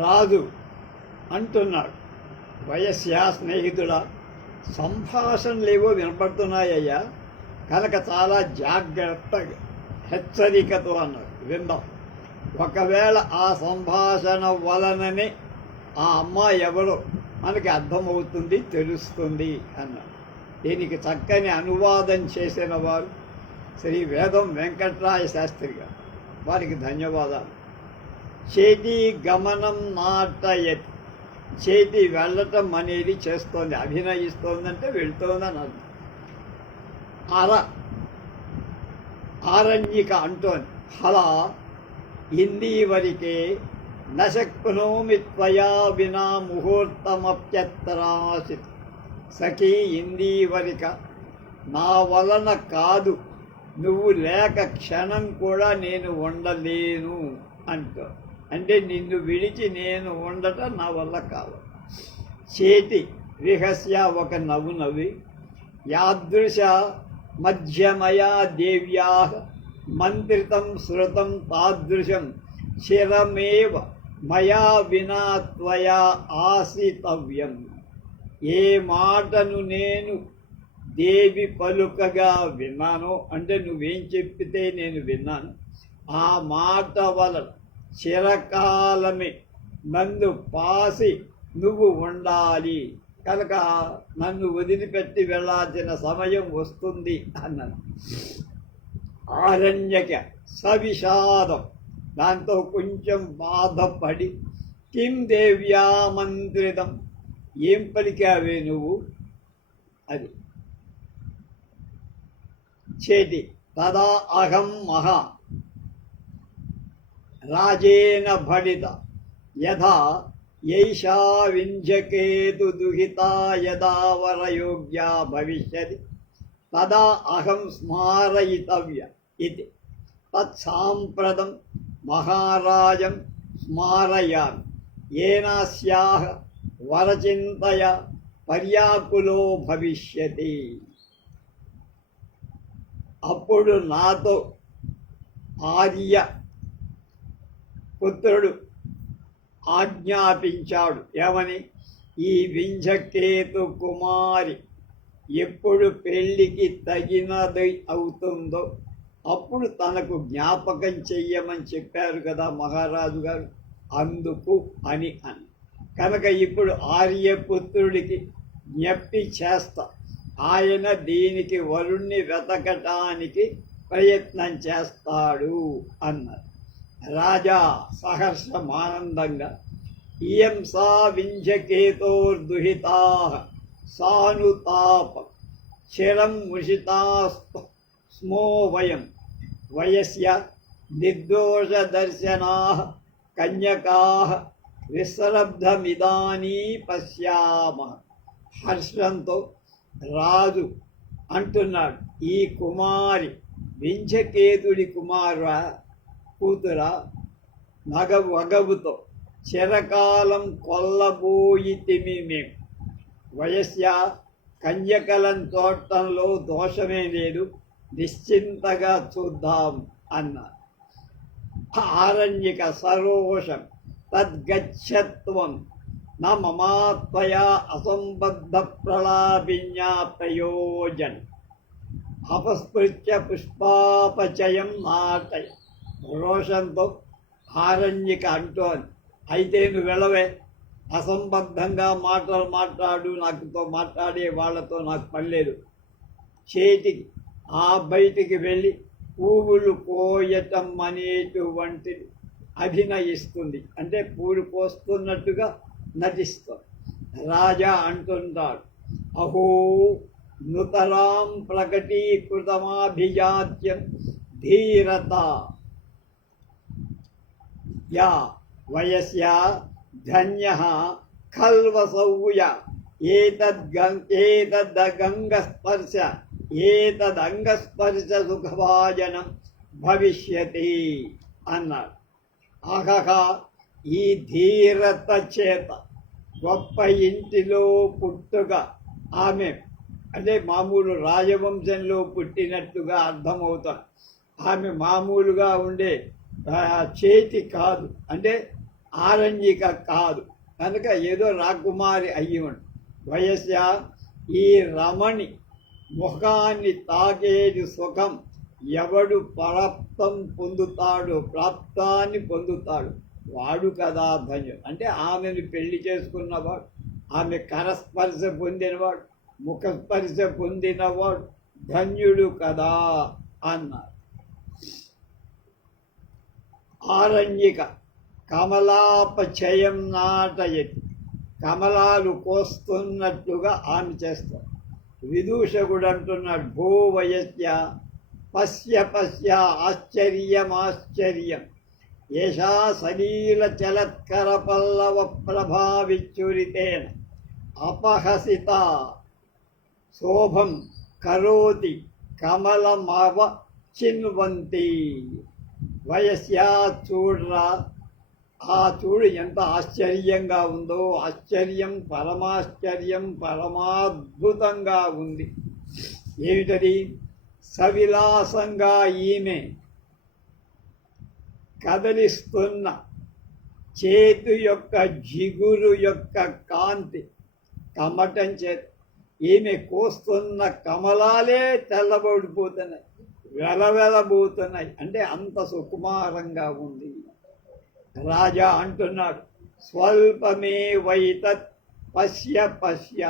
రాజు అంటున్నాడు, వయస్యా స్నేహితుడా, సంభాషణలేవో వినపడుతున్నాయ్యా, కనుక చాలా జాగ్రత్తగా హెచ్చరికతో అన్నాడు, విందాం. ఒకవేళ ఆ సంభాషణ వలననే ఆ అమ్మాయి ఎవరో మనకి అర్థమవుతుంది, తెలుస్తుంది అన్నాడు. దీనికి చక్కని అనువాదం చేసిన వారు శ్రీ వేదం వెంకట్రాయ శాస్త్రి గారు, వారికి ధన్యవాదాలు. చేతి గమనం నాటయతి, చేతి వెళ్ళటం అనేది చేస్తోంది, అభినయిస్తోందంటే వెళ్తోందని అర్థం. ఆరణ్యిక అంటోంది, ఫలా ఇందీవరికే నశక్నోమి త్వయా వినా ముహూర్తమప్యత్రాసిత్. సఖీ ఇందీవరిక, నా వలన కాదు, నువ్వు లేక క్షణం కూడా నేను ఉండలేను అంటో. అంటే నిన్ను విడిచి నేను ఉండటం నా వల్ల కాదు. చేతి విహస్య, ఒక నవ్వు నవ్వి, యాదృశ మధ్యమయా దేవ్యా మంత్రితం శృతం తాదృశం చిరమేవ మయా వినా త్వయా ఆసితవ్యం. ఏ మాటను నేను దేవి పలుకగా విన్నానో, అంటే నువ్వేం చెప్పితే నేను విన్నాను, ఆ మాట వలన చిరకాలమే నన్ను పాసి నువ్వు ఉండాలి, కనుక నన్ను వదిలిపెట్టి వెళ్ళాల్సిన సమయం వస్తుంది అన్నాను. ఆరణ్యక సవిషాదం, దాంతో కొంచెం బాధపడి, కిం దేవ్యామంత్రితం, ఏం పలికావే నువ్వు అది. చేతి తదా అహం మహా రాజేన భడిత యథా యైషా వింజకేతు దుహితా యదా వరయోగ్యా భవిష్యతి తదా అహం స్మారయితవ్య ఇది. తత్సాంప్రదం మహారాజం స్మారయామి, ఏనాస్యాః వరచింతయ పర్యాకులో భవిష్యతి. అప్పుడు నాతో ఆర్య పుత్రుడు ఆజ్ఞాపించాడు, ఏమని, ఈ వింజకేతు కుమారి ఎప్పుడు పెళ్లికి తగినది అవుతుందో అప్పుడు తనకు జ్ఞాపకం చెయ్యమని చెప్పారు కదా మహారాజు గారు, అందుకు అని కనుక ఇప్పుడు ఆర్యపుత్రుడికి జ్ఞప్తి చేస్తా, ఆయన దీనికి వరుణ్ణి వెతకటానికి ప్రయత్నం చేస్తాడు అన్నారు. రాజా సహర్షమానందంగా, ఇయం సా వింజకేతోర్దుహితా సానుతాప చిరం ముషితా స్మో వయం వయస్య నిర్దోషదర్శనా కన్యకాః విశ్రబ్ధమిదానీ పశ్యామ. హర్షంతో రాజు అంటున్నాడు, ఈ కుమారి వింజకేతుడి కూతురా వగవుతో చిరకాలం కొల్లబోయితిమి మేము. వయస్య కన్యకలం చూడటంలో దోషమే లేదు, నిశ్చింతగా చూద్దాం అన్నారు. ఆరణ్యక సరోషం తద్గచ్చత్వం న మమాత్వయా అసంబద్ధ ప్రలాభిన్యా ప్రయోజన్ అపస్పృత్య పుష్పాపచయం నాటయ. రోషంతో ఆరణ్యక అంటోంది, అయితే నువ్వు వెళ్ళవే, అసంబద్ధంగా మాటలు మాట్లాడు, నాకుతో మాట్లాడే వాళ్ళతో నాకు పనిలేదు. చేతికి బయటికి వెళ్ళి పువ్వులు కోయటం అనేటువంటిది అభినయిస్తుంది, అంటే పూలు కోస్తున్నట్టుగా నటిస్తుంది. రాజా అంటుంటాడు, అహో నుతరాం ప్రకటీకృతమాభిజాత్యం ధీరత యా వయస్య ధన్యః ఖల్వసౌయ ఏతదంగస్పర్శ సుఖభాజనం భవిష్యతి అన్నాడు. అహహ, ఈ ధీరత చేత గొప్ప ఇంటిలో పుట్టుగా ఆమె, అంటే మామూలు రాజవంశంలో పుట్టినట్టుగా అర్థమవుతాం. ఆమె మామూలుగా ఉండే చేతి కాదు, అంటే ఆరణ్యిక కాదు కనుక ఏదో రాకుమారి అయ్యి ఉంటుంది. వయస్య ఈ రమణి ముఖాన్ని తాకేది సుఖం ఎవడు ప్రాప్తాన్ని పొందుతాడు వాడు కదా ధన్యుడు. అంటే ఆమెను పెళ్లి చేసుకున్నవాడు, ఆమె కరస్పర్శ పొందినవాడు, ముఖస్పర్శ పొందినవాడు ధన్యుడు కదా అన్నారు. ఆరణ్యిక కమలాపచయం నాటయతి, కమలాలు కోస్తున్నట్టుగా ఆమె చేస్తారు. విదూషకుడు అంటున్నాడు, భూ వయస్య పశ్య పశ్య ఆశ్చర్యమాశ్చర్యం ఏషా సలీల చలత్కర పల్లవ ప్రభావిచ్చురితేన అపహసిత శోభం కరోతి కమలమవ చిన్వంతి. వయస్యా చూడరా, ఆ చూడు ఎంత ఆశ్చర్యంగా ఉందో, ఆశ్చర్యం పరమాశ్చర్యం పరమాద్భుతంగా ఉంది. ఏమిటది? సవిలాసంగా ఈమె కదలిస్తున్న చేతు యొక్క జిగురు యొక్క కాంతి కమటం చేత ఈమె కోస్తున్న కమలాలే తెల్లబడిపోతున్నాయి, వెలవెలబోతున్నాయి. అంటే అంత సుకుమారంగా ఉంది. రాజా అంటున్నాడు, స్వల్పమే వైతత్ పశ్య పశ్య,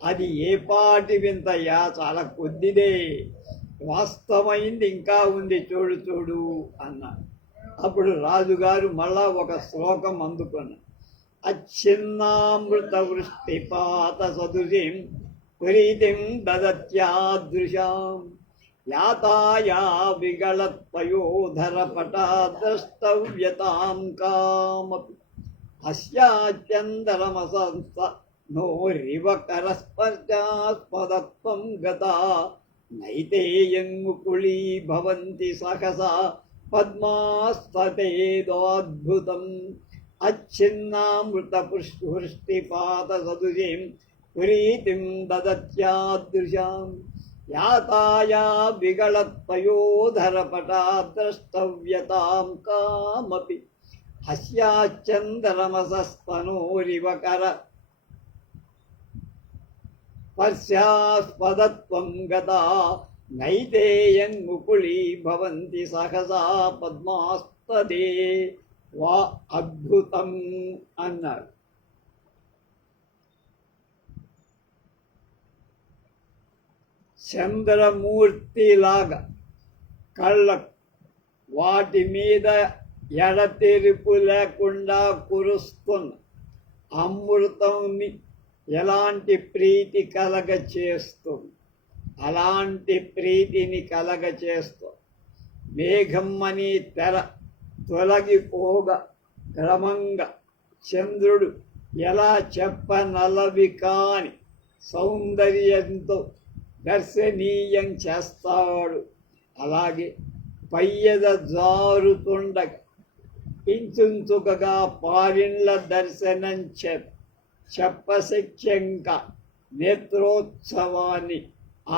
అది ఏ పాటి వింతయ్యా, చాలా కొద్దిదే, వాస్తవమైంది ఇంకా ఉంది, చూడు చూడు అన్నాడు. అప్పుడు రాజుగారు మళ్ళా ఒక శ్లోకం అందుకున్నాడు. అచ్ఛిన్నామృత వృష్టిపాత సదుషిం ప్రీతిం దదత్యాదృశాం యాతాయా విగళత్వయోధర పటా ద్రష్టవ్యతాం కామపి అస్యాచందరమసంస నోరివ కరస్పర్శాస్పదత్వం గతా నైతేయంగుకుళీ భవంతి సహసా పద్మాస్తతేదోద్భుతం అచ్ఛిన్నామృత వృష్టిపాత సదుషిం ప్రీతిం దదత్యాదృశాం యాతాయా విగళత్వయోధర పటా ద్రష్టవ్యతాం కామపి అస్యాచందరమసస్తనోరివ కర స్పర్శాస్పదత్వం గతా నైతేయంగుకుళీ భవంతి సహసా పద్మాస్తదే వా అద్భుతం అన్నారు. చంద్రమూర్తిలాగా కళ్ళకు వాటి మీద ఎడతెరిపు లేకుండా కురుస్తున్న అమృతంని ఎలాంటి ప్రీతి కలగచేస్తుంది, అలాంటి ప్రీతిని కలగచేస్తూ మేఘం అని తెర తొలగిపోగా క్రమంగా చంద్రుడు ఎలా చెప్పనలవి కాని సౌందర్యంతో దర్శనీయం చేస్తాడు. అలాగే పయ్యద జారుతుండగా ఇంచుంచుకగా పారిళ్ళ దర్శనం చెప్పశక్యంగా నేత్రోత్సవాన్ని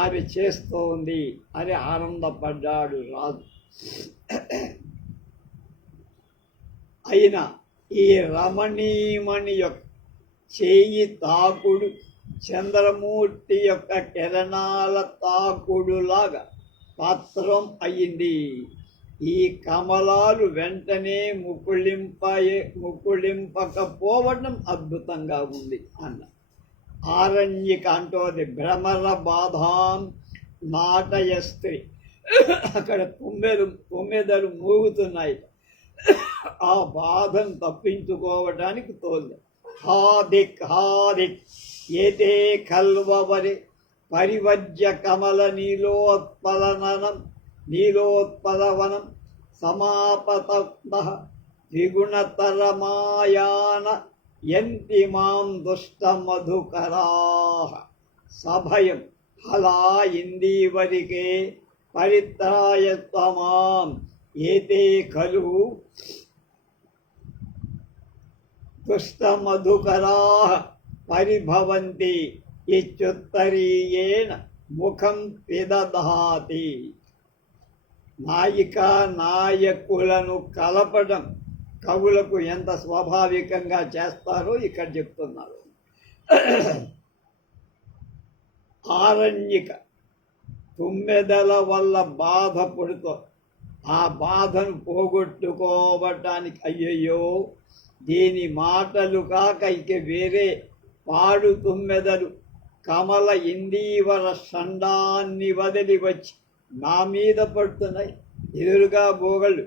ఆమె చేస్తోంది అని ఆనందపడ్డాడు రాజు. అయినా ఈ రమణీమణి యొక్క చేయి తాకుడు చంద్రమూర్తి యొక్క కిరణాల తాకుడులాగా పాత్రం అయింది. ఈ కమలాలు వెంటనే ముకుళింపకపోవడం అద్భుతంగా ఉంది అన్న. ఆరణ్యిక అంటోది భ్రమర బాధాం నాటయస్త్రీ. అక్కడ తుమ్మెదలు మూగుతున్నాయి. ఆ బాధను తప్పించుకోవడానికి తోలు. హాదిక్ హాదిక్ ఏతే కల్వవరి పరివర్జ్య కమల నీలోత్పలవనం సమాపత ద్విగుణతరమాయాన యంతి మాం దుష్టమధుకరాః సభయం హలా ఇందీవరికే పరిత్రాయ త్వమాం ఏతే ఖలు దుష్టమధుకరాః పరిభవంతి ఇత్యుత్తరీయేణ ముఖం పిదధాతి. నాయికా నాయకులను కలపడం కవులకు ఎంత స్వాభావికంగా చేస్తారో ఇక్కడ చెప్తున్నారు. ఆరణ్యక తుమ్మెదల వల్ల బాధపడుతూ ఆ బాధను పోగొట్టుకోవటానికి అయ్యయ్యో దీని మాటలు కాక ఇక వేరే పాడు తుమ్మెదలు కమల ఇందీవర షండాన్ని వదిలి వచ్చి నా మీద పడుతున్నాయి. ఎదురుగా బోగళ్ళు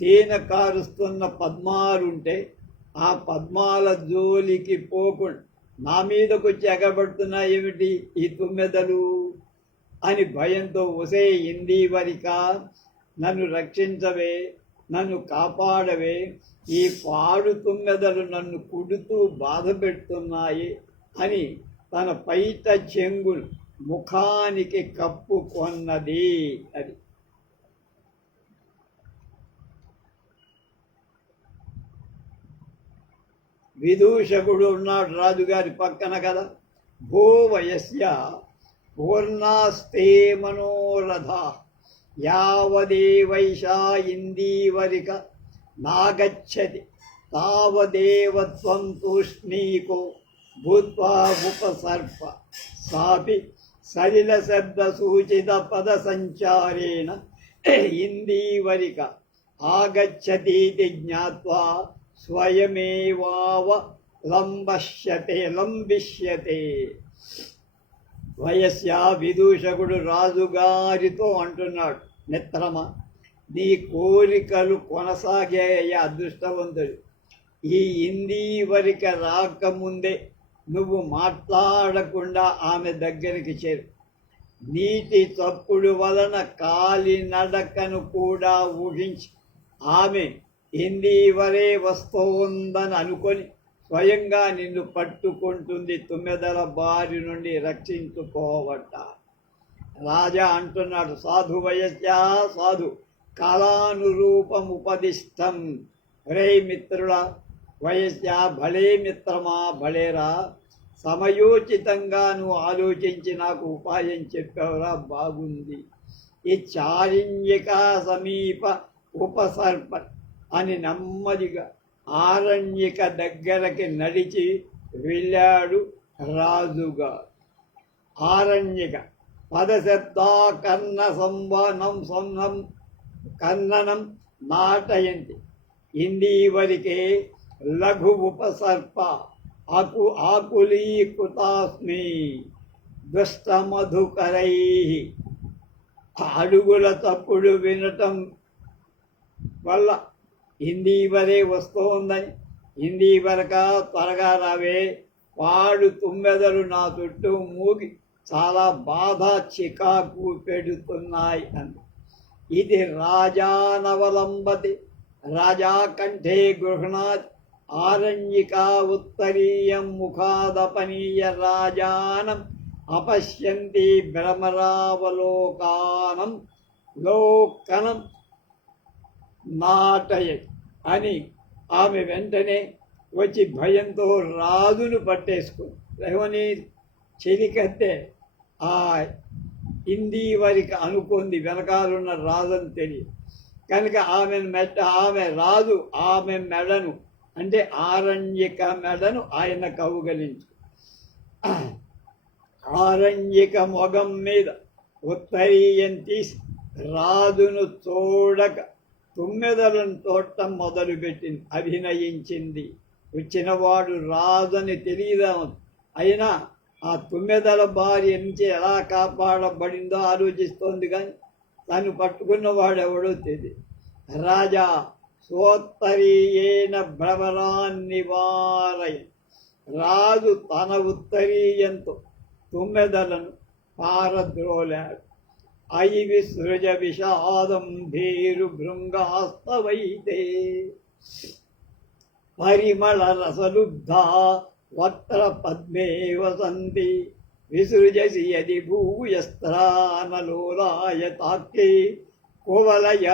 తేనె కారుస్తున్న పద్మాలుంటే ఆ పద్మాల జోలికి పోకుండా నా మీదకు వచ్చి ఎగబడుతున్నాయి ఏమిటి ఈ తుమ్మెదలు అని భయంతో ఒసే ఇందీవరిక నన్ను రక్షించవే, నన్ను కాపాడవే, ఈ పాడు తుమ్మెదలు నన్ను కుడుతూ బాధ పెడుతున్నాయి అని తన పైట చెంగులు ముఖానికి కప్పుకొన్నది. అది విదూషకుడు ఉన్నాడు రాజుగారి పక్కన కదా. భో వయస్య పూర్ణాస్తే మనోరథ యావదేవైషా ఇందీవరిక నాగచ్చతి తావదేవ త్వం తూష్ణీకో భూత్వా ఉపసర్ప సాపి సలిల శబ్ద సూచిత పద సంచారేణ ఇందీవరిక ఆగచ్చతీతి జ్ఞాత్వా స్వయమేవావ లంబిష్యతే. వయస్య విదూషకుడు రాజుగారితో అంటున్నాడు, మిత్రమా నీ కోరికలు కొనసాగే అదృష్టవంతుడు. ఈ ఇందీవరిక రాకముందే నువ్వు మాట్లాడకుండా ఆమె దగ్గరికి చేరు. నీటి చప్పుడు వలన కాలినడకను కూడా ఊహించి ఆమె ఇందీవరే వస్తోందని అనుకొని స్వయంగా నిన్ను పట్టుకుంటుంది. తుమ్మెదల బారి నుండి రక్షించుకోవట. రాజా అంటున్నాడు, సాధు వయస్యా సాధు కాలానురూపముపదిష్టం. రే మిత్రుడా వయస్యా భలే మిత్రమా భలేరా, సమయోచితంగా నువ్వు ఆలోచించి నాకు ఉపాయం చెప్పావురా, బాగుంది. ఈ చారిణ్యక సమీప ఉపసర్ప అని నెమ్మదిగా ఆరణ్యక దగ్గరకి నడిచి వెళ్ళాడు రాజుగా. ఆరణ్యక పదశబ్దా కర్ణ సంవనం సంనం కర్ణనం నాటయంతి ఇందీవరికే లఘు ఉపసర్ప ఆకులీకృతాస్మి దుష్టమధుకరై. అడుగుల తప్పుడు వినటం వల్ల ఇందీవరే వస్తోందని, ఇందీవరక త్వరగా రావే, పాడు తుమ్మెదలు నా చుట్టూ మూగి చాలా బాధ చికాకు పెడుతున్నాయి అంది. ఇది రాజానవలంబతి రాజా కంఠే గృహణాత్ ఆరణ్యికా ఉత్తరీయం ముఖాదపనీయ రాజానం అపశ్యంతి భ్రమరావలోకానం లోకనం నాటయ అని ఆమె వెంటనే వచ్చి భయంతో రాజును పట్టేసుకుంది. ఏమని చెలికత్తే ఆ ఇందీవరికి అనుకుంది వెనకాలన్న రాజుని తెలియదు కనుక ఆమె రాజు ఆమె మెడను అంటే ఆరణ్యక మెడను ఆయన కౌగలించు. ఆరణ్యక మొగం మీద ఉత్తరీయం తీసి రాజును చూడక తుమ్మెదలను తోటం మొదలుపెట్టింది, అభినయించింది. వచ్చినవాడు రాజుని తెలియదాము, అయినా ఆ తుమ్మెదల భార్య నుంచి ఎలా కాపాడబడిందో ఆలోచిస్తోంది, కానీ తను పట్టుకున్నవాడెవడో తెలియదు. రాజా స్వోత్తరీయేన భ్రమరాన్నివారయ. రాజు తన ఉత్తరీయంతో తుమ్మెదలను పారద్రోలాడు. అయి విసృజ విషాదం భేరు భృంగాస్తవైతే పరిమళ రసలుబ్ధా వక్ర పద్మే వసంతి విసృజసి యది భూయస్త్రానలోలాయ తాక్కే కువలయ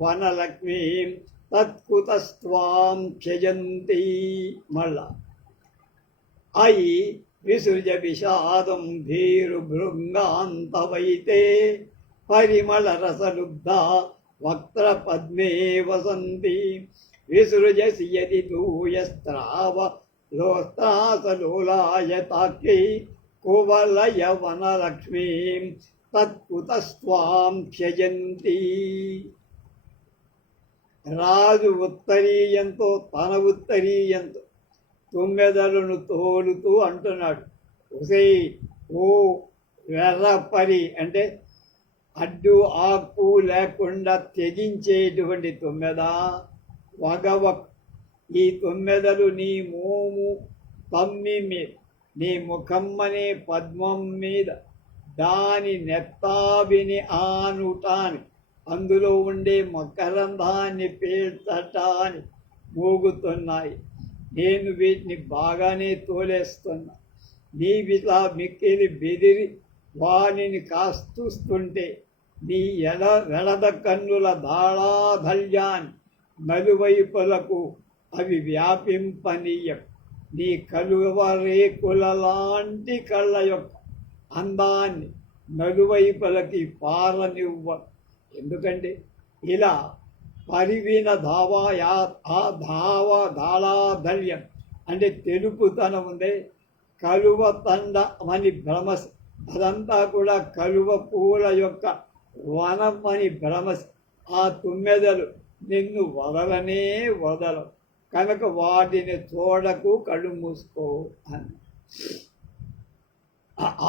వనలక్ష్మీం తత్కుతస్త్వాం క్షయంతి. మళ్ళా అయి విసృజ విషాదం భీరు భృంగాంతవైతే పరిమళ రసలుబ్ధ వక్ర పద్మే వసంతి విసృజసి యది దూయస్త్రావ లోస్త్రాసలోలాయతాఖ్యై కువలయ వనలక్ష్మీం తత్కుతస్త్వాం త్యజంతి. రాజు ఉత్తరీయంతో తన ఉత్తరీయంతో తుమ్మెదలను తోలుతూ అంటున్నాడు, ఒసే ఓ వెర్రపరి అంటే అడ్డు ఆకు లేకుండా తెగించేటువంటి తుమ్మెద, వగవ ఈ తుమ్మెదలు నీ మోము తమ్మి మీద, నీ ముఖమ్మనే పద్మం మీద, దాని నెత్తాబిని ఆనుటాని, అందులో ఉండే మకరంధాన్ని పీల్చటాన్ని మోగుతున్నాయి. నేను వీటిని బాగానే తోలేస్తున్నా. నీవిలా మిక్కిలి బెదిరి వానిని కాస్తూస్తుంటే నీ వెడద కన్నుల దాళాధల్యాన్ని నలువైపులకు అవి వ్యాపింపనీయం. నీ కలువరేకుల లాంటి కళ్ళ యొక్క అందాన్ని నలువైపులకి పారనివ్వ. ఎందుకంటే ఇలా పరివిన దాళాధల్యం అంటే తెలుపుతనం ఉందే, కలువ తండ అని భ్రమస్, అదంతా కూడా కలువ పూల యొక్క వనం అని భ్రమస్. ఆ తుమ్మెదలు నిన్ను వదలనే వదలవు కనుక వాటిని చూడకు, కళ్ళు మూసుకో అని.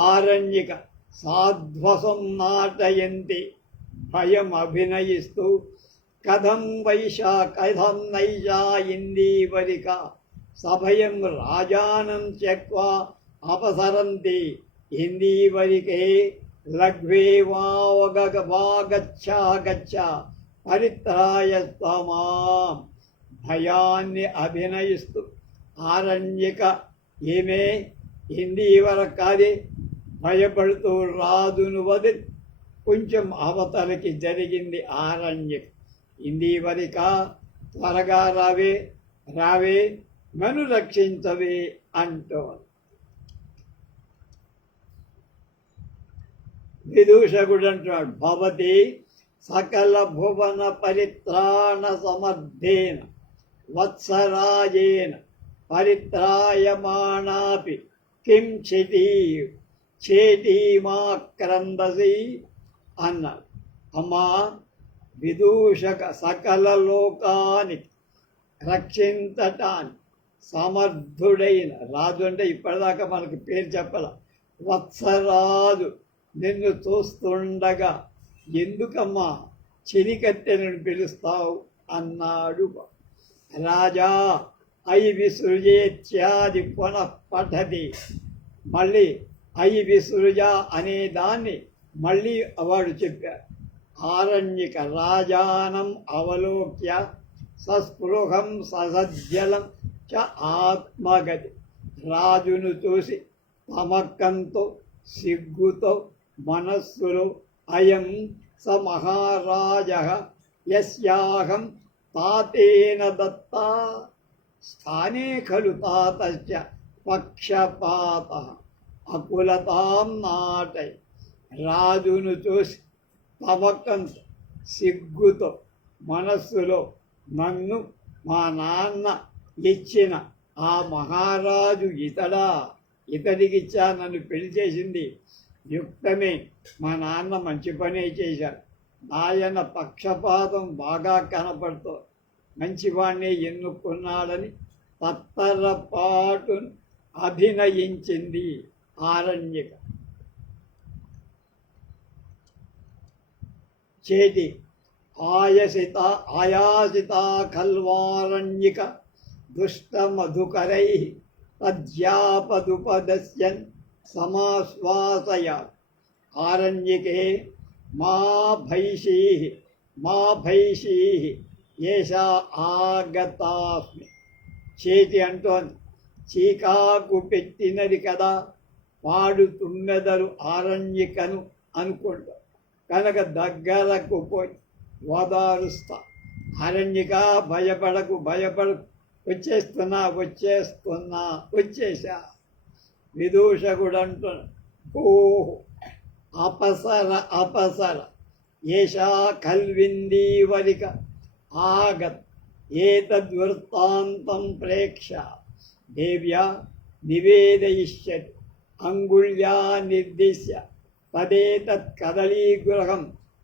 ఆరణ్యక సాధ్వసం నాటయంతి భయం అభినయిస్తూ కథం నైషా ఇందీవరిక సభయం రాజానం త్యక్వా అపసరంతి ఇందీవరికే లఘ్వే వాగచ్చ పరిత్రాయ త్వమాం. భయాన్ని అభినయిస్తూ ఆరణ్యక ఏమే ఇందీవర కాదే భయపడుతూ రాజును వదిలి కొంచెం అవతలకి జరిగింది ఆరణ్యక. ఇందీవరిక త్వరగా రావే నన్ను రక్షించవే అంటూ. విదూషకుడు అంటున్నాడు, భవతి సకల భువన పరిత్రాణ సమర్థేన వత్సరాజేన పరిత్రాయమాణాపి కిం చేటీమాక్రందసి అన్నాడు. అమ్మా, విదూషక సకల లోకానికి రక్షించటానికి సమర్థుడైన రాజు అంటే ఇప్పటిదాకా మనకి పేరు చెప్పాల, వత్సరాజు నిన్ను చూస్తుండగా ఎందుకమ్మా చెలికత్తెలను పిలుస్తావు అన్నాడు. రాజా అయి విసృజేత్యాది పునః పఠతి. మళ్ళీ అయి విసృజ అనే దాన్ని మళ్ళీ వాడు చెప్పారు. ఆరణ్యక రాజానం అవలోక్య సస్పృహం ససజ్జలం చ ఆత్మగతి. రాజును చూసి తమకంతో సిగ్గుతో మనస్సులో అయం స మహారాజ యస్యాహం తాతేన దత్తా స్థానే ఖలు తాతస్య పక్షపాత అకులతాం నాటై. రాజును చూసి తమకంతో సిగ్గుతో మనస్సులో నన్ను మా నాన్న ఇచ్చిన ఆ మహారాజు ఇతడికిచ్చా నన్ను పెళ్లి చేసింది యుక్తమే, మా నాన్న మంచి పనే చేశాడు, ఆయన పక్షపాతం బాగా కనపడుతూ మంచివాణ్ణే ఎన్నుకున్నాడని తత్తరపాటును అభినయించింది ఆరణ్యక. చేతి ఆయాసిత ఖల్వారణ్యక దుష్టమధుకరై తజ్యాపదుపదస్యన్ సమాశ్వాసయ. ఆరణ్యకే మా భైషీ ఏషా ఆగతాస్మి. చేతి అంటోంది, చీకాకు పెట్టినది కదా వాడు తుమ్మెదరు ఆరణ్యకను అనుకుంటా కనుక దగ్గరకు పోయి ఓదారుస్తా. ఆరణ్యక భయపడకు వచ్చేసా. విదూషకుడు అంటున్నా, ఓహో అపసర ఏషా కల్విందీవరిక ఆగత్. ఏతద్వృత్తాంతం ప్రేక్ష దేవ్యా నివేదయిష్యతి అంగుళ్యా నిర్దిశ్య తదేతత్ కదలీగృహం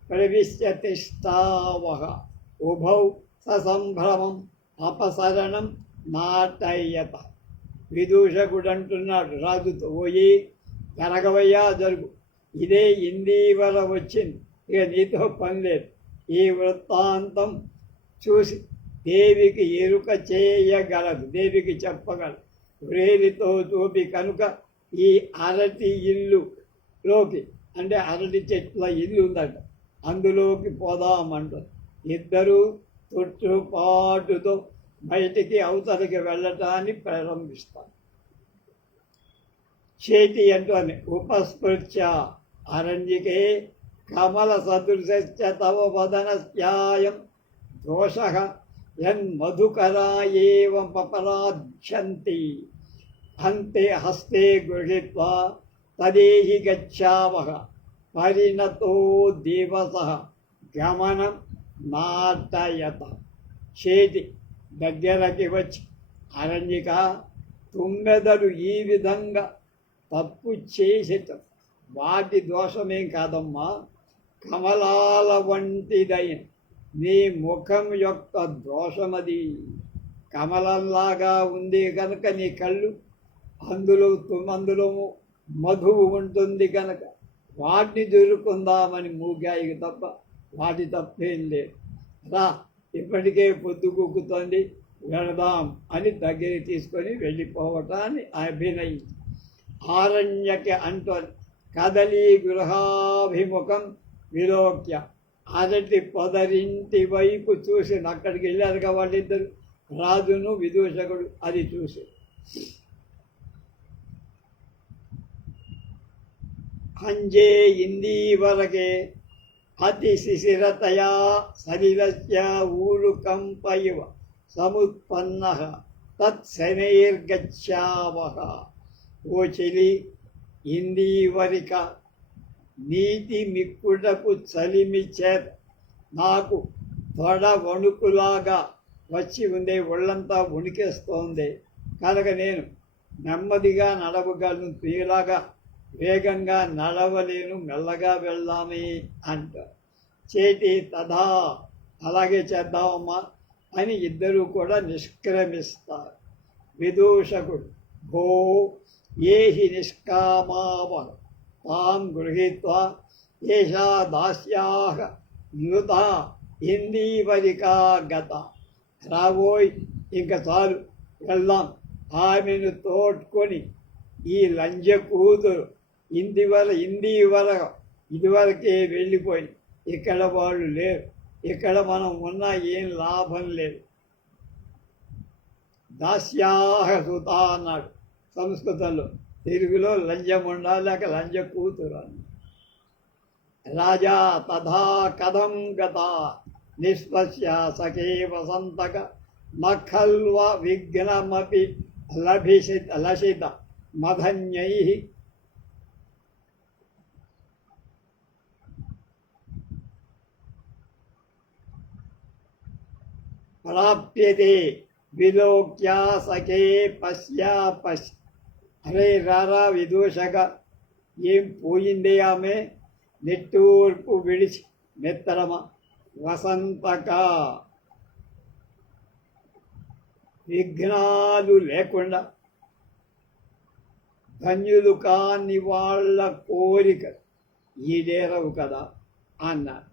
ప్రవిశ్య తిష్టావహ ఉభౌ ససంభ్రమం అపసరణం నాటయ్యత. విదూషకుడు అంటున్నాడు రాజుతో, ఓయి కరగవయ్యా జరుగు, ఇదే ఇందీవర వచ్చింది, ఇక నీతో పని లేదు. ఈ వృత్తాంతం చూసి దేవికి ఎరుక చేయగలదు, దేవికి చెప్పగలదు. వ్రేలితో చూపి కనుక ఈ అరటి ఇల్లులోకి, అంటే అరటి చెట్ల ఇల్లు ఉందట, అందులోకి పోదామంటారు. ఇద్దరూ తొట్టుపాటుతో బయటికి అవతలికి వెళ్ళటాన్ని ప్రారంభిస్తారు. చేతి అంటోని ఉపస్పృత్య అరణ్యకే కమల సదృశ్య తవ వదనస్యాయం దోషః యన్మధుకరా ఏవం పపరాధ్యంతి హంతే హస్తే గృహీత్వా తదేహి గచ్చావః పరిణతో దివసః గమనం నాటయత. చేతి దగ్గరకి వచ్చి, అరణ్యక, తుమ్మెదలు ఈ విధంగా తప్పు చేసేట వాటి దోషమేం కాదమ్మా, కమలాల వంటిదైన నీ ముఖం యొక్క దోషమది. కమలంలాగా ఉంది కనుక నీ కళ్ళు, అందులో మధువు ఉంటుంది కనుక వాటిని దొరుకుందామని మూగాయి తప్ప వాటి తప్పేం లేదు. రా, ఇప్పటికే పొద్దుగుక్కుతోంది, వెళదాం అని దగ్గరికి తీసుకొని వెళ్ళిపోవటాన్ని అభినయించి ఆరణ్యకి అంటోని కదలీ గృహాభిముఖం విలోక్య, అరటి పొదరింటి వైపు చూసి, అక్కడికి వెళ్ళారుగా వాళ్ళిద్దరు, రాజును విదూషకుడు. అది చూసి అంజే ఇందీవరకే అతి శిశిరతయా సలిలస్య ఊలుకంపైవ సముత్పన్నః తత్శనైర్గచ్చావః. ఓ చెలి ఇందీవరిక, నీటి మిక్కుటకు చలిమి చేత నాకు తొడ వణుకులాగా వచ్చి ఉండే, ఒళ్ళంతా వణికేస్తోంది కనుక నేను నెమ్మదిగా నడవగలను, తీలాగా వేగంగా నడవలేను, మెల్లగా వెళ్దామే అంట. చేతి తదా, అలాగే చేద్దామమ్మా అని ఇద్దరూ కూడా నిష్క్రమిస్తారు. విదూషకుడు, భో ఏహి నిష్కామావ తాం గృహీత్వా ఏషా దాస్యాః యుత ఇందీవరికా గత. రాబోయ్, ఇంక చాలు, వెళ్దాం. ఆమెను తోడ్కొని ఈ లంజ కూతురు ఇదివరకే వెళ్ళిపోయి, ఇక్కడ వాళ్ళు లేరు, ఇక్కడ మనం ఉన్నా ఏం లాభం లేదు. దాస్యాహ సుత అన్నాడు సంస్కృతంలో, తెలుగులో లంజముండ లేక లంజ కూతురు అన్నాడు. రాజా తథా కథం గత నిష్పశ్య సఖే వసంతక నఖల్వ విఘ్నమపి లసిత మధన్యైః. ప్రాప్యతే విలోక్యా సఖే పశ్యా పశ్య. అరే రారా విదూషక, ఏం పోయిందే ఆమె, నెట్టూర్పు విడిచి మెత్తరమ వసంతక, విఘ్నాలు లేకుండా ధన్యులు కాని వాళ్ళ కోరిక ఈడేరవు కదా అన్నారు.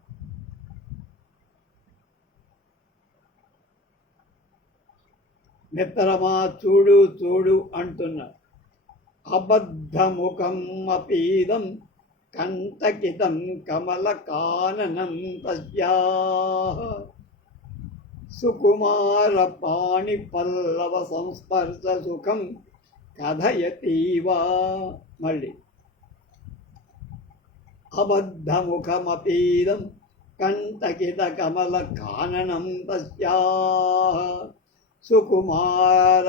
మిత్రమా, చూడు చూడు అంటున్నాడు. అబద్ధముఖం అపీదం కంటకితం కమల కాననం తస్యాః సుకుమార పాణి పల్లవ సంస్పర్శ సుఖం కథయతీవా. మళ్ళీ అబద్ధముఖమపీదం కంటకిత కమల కాననం తస్యాః సుకుమార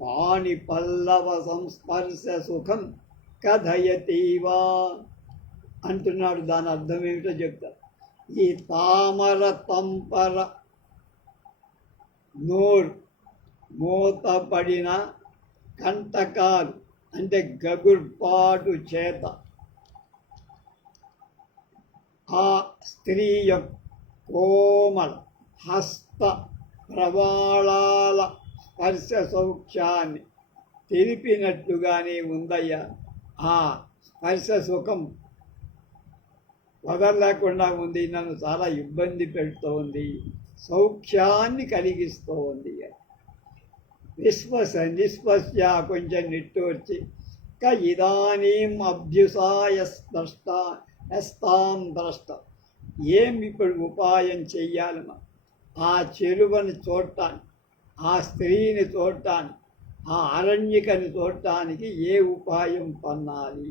పాణి పల్లవ సంస్పర్శ సుఖం కథయతీవా అంటున్నాడు. దాని అర్థం ఏమిటో చెప్తా. ఈ తామర తంపర నోరు మూతపడిన కంటకాలు అంటే గగుర్పాటు చేత ఆ స్త్రీ యొక్క కోమల హస్త ప్రవాళాల స్పర్శ సౌఖ్యాన్ని తెలిపినట్లుగానే ఉందయ్యా. ఆ స్పర్శ సుఖం వదలలేకుండా ఉంది, నన్ను చాలా ఇబ్బంది పెడుతోంది, సౌఖ్యాన్ని కలిగిస్తోంది. నిస్పశ్య కొంచెం నిట్టూర్చి ఇదానీం అభ్యుసాయ స్పష్టాం ద్రష్ట, ఏం ఇప్పుడు ఉపాయం చెయ్యాలి? ఆ చెరువుని చూడటానికి, ఆ స్త్రీని చూడటానికి, ఆ అరణ్యకని చూడటానికి ఏ ఉపాయం పన్నాలి?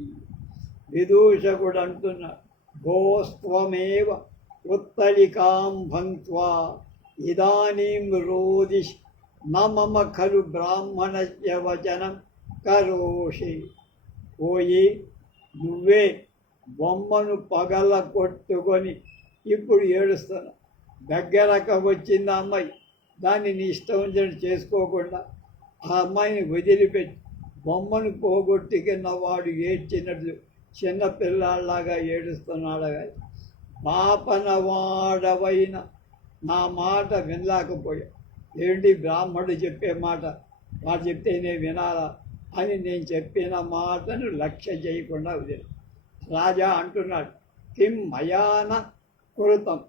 విదూషకుడు అంటున్నాడు, భోస్త్వమేవ ఉత్తళికాం భంక్త్వా ఇదానీం రోదిష్ న మమ ఖలు బ్రాహ్మణస్య వచనం కరోషి. పోయి నువ్వే బొమ్మను పగల కొట్టుకొని ఇప్పుడు ఏడుస్తున్నా. దగ్గరకు వచ్చింది ఆ అమ్మాయి, దాన్ని నీ ఇష్టం వచ్చినట్టు చేసుకోకుండా ఆ అమ్మాయిని వదిలిపెట్టి బొమ్మను పోగొట్టుకున్న వాడు ఏడ్చినట్లు చిన్నపిల్లాళ్ళలాగా ఏడుస్తున్నాడు. పాపనవాడవైన నా మాట వినలేకపోయా. ఏంటి బ్రాహ్మణుడు చెప్పే మాట వాడు చెప్తేనే వినాలా అని నేను చెప్పిన మాటను లక్ష్య చేయకుండా వదిలి. రాజా అంటున్నాడు, కిం మయాన కృతం,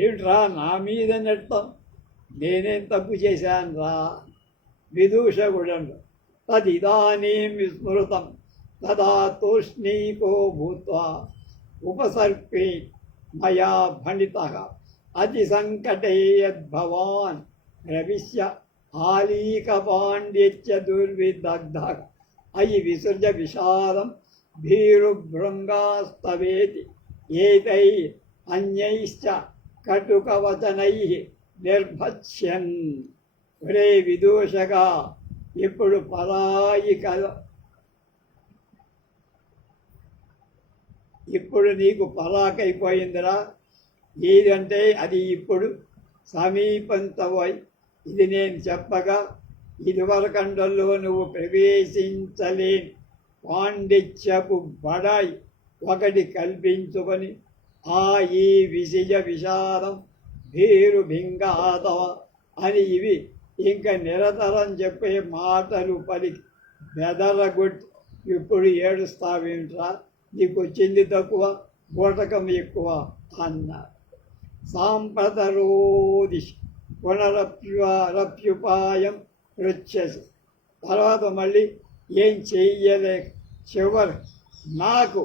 ఏమిట్రా నా మీద నెట్టం, నేనేం తప్పు చేశాను రా? విదూషకుడు తదిదానీం విస్మృతం తదా తూష్ణీకో భూత్వా ఉపసర్పే మయా భణితః అతి సంకటే యద్భవాన్ ప్రవిశ్య ఆలీకపాండ్యస్య దుర్విదగ్ధః అయి విసృజ విషాదం భీరుభృంగాస్తవేతి ఏతై అన్యైశ్చ కటుకవచనైః నిర్భత్స్యన్. ఒరే విదూషగా, ఇప్పుడు పరాయి కథ, ఇప్పుడు నీకు పరాకైపోయిందిరా. ఏదంటే అది ఇప్పుడు సమీపంతవై, ఇది నేను చెప్పగా ఇదివరకండల్లో నువ్వు ప్రవేశించలేని పాండిత్యపు బడాయి ఒకటి కల్పించుకొని ఆ ఈ విషయ విషాదం భీరు భింగాతవ అని ఇవి ఇంకా నిరతరం చెప్పే మాటలు పలికి బెదరగొట్టి ఇప్పుడు ఏడుస్తావేంట్రా? నీకు వచ్చింది తక్కువ, బూటకం ఎక్కువ అన్నారు. సాంప్రతరోది పునరప్యుపాయం పృచ్ఛసి. తర్వాత మళ్ళీ ఏం చెయ్యలేక చివరి నాకు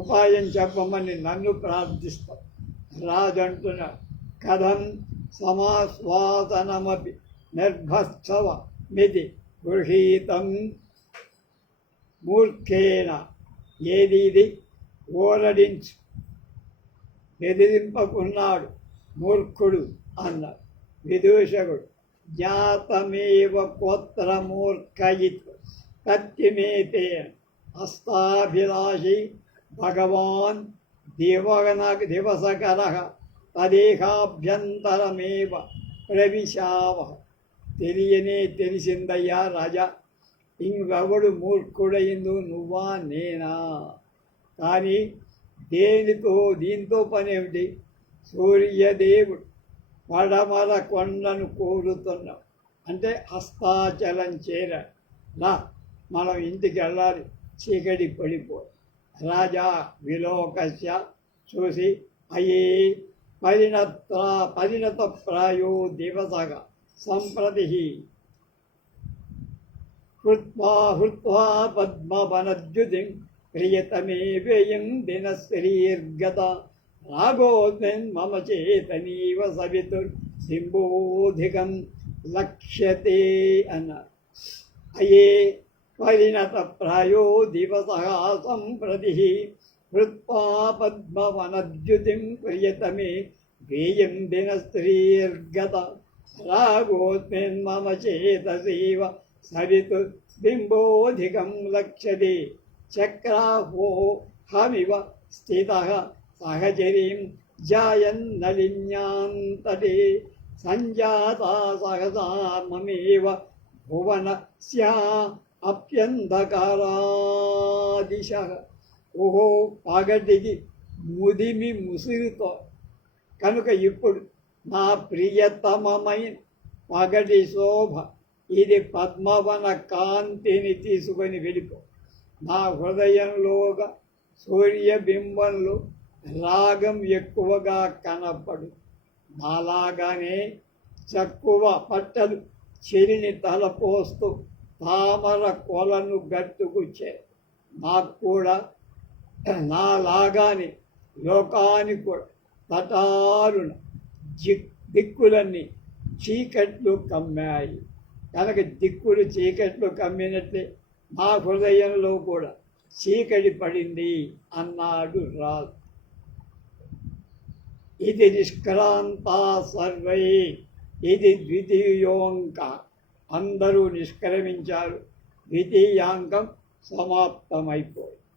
ఉపాయం చెప్పమని నన్ను ప్రార్థిస్తాం. రాజు అంటున్నాడు, కథం సమాస్వాదనమపి నిర్భత్సవ మితి గృహీతం మూర్ఖేన. ఏది ఇది? ఓరడించు, బెదిరింపకున్నాడు మూర్ఖుడు అన్నాడు. విదూషకుడు, జ్ఞాతమేవ కోత్ర మూర్ఖయిత్ తత్తిమేతే హస్తాభిలాషి భగవాన్ దివసకరః తదేహాభ్యంతరమేవ ప్రవిశావః. తెలియనే తెలిసిందయ్యా రాజా, ఇంకెవడు మూర్ఖుడయిందో నువ్వా నేనా? కానీ దీంతో పనేమిటి? సూర్యదేవుడు పడమర కొండను కోరుతున్నాం అంటే హస్తాచలం చేరా, మనం ఇంటికి వెళ్ళాలి, చీకటి పడిపోయి. రాజా విలోకస్య చూసి అయ్యే పరిణతప్రాయో దివసగా సంప్రతి హృత్వా పద్మవనద్యుతిం ప్రియతమే వ్యయం దినశ్రీర్గత రాగోస్మిన్ మమ చేతనీవ సవితుర్బింబోధికం లక్ష్యతే అన్నారు. అయే పరిణతప్రాయో దివసః సంప్రతి హృత్వా పద్మవనద్యుతిం ప్రియతమే వ్యయం దినశ్రీర్గత రాగోస్మిన్ మమ చేతసీవ సవితుర్బింబోధికం లక్ష్యతే. చక్రాహో హమివ స్థితః సహచరీం జాయన్నలిన్యాంతటే సంజాత సహసామమేవ భువనస్యా అప్యంధకారాదిశ. ఓహో పగటికి ముదిమి ముసురుతో కనుక ఇప్పుడు నా ప్రియతమమైన పగటి శోభ ఇది పద్మవన కాంతిని తీసుకొని వెళ్ళిపో. నా హృదయంలోగా సూర్యబింబంలో రాగం ఎక్కువగా కనపడు. నాలాగానే చక్కువ పట్టలు చెరిని తలపోస్తూ తామర కొలను గట్టుకుచ్చే. నాకు కూడా నాలాగానే లోకానికి కూడా తటారున దిక్కులన్నీ చీకట్లు కమ్మాయి. కనుక దిక్కులు చీకట్లు కమ్మినట్లే నా హృదయంలో కూడా చీకటి పడింది అన్నాడు రాజు. ఇది నిష్క్రాంత సర్వై, ఇది ద్వితీయోంక. అందరూ నిష్క్రమించారు. ద్వితీయాంకం సమాప్తమైపోయింది.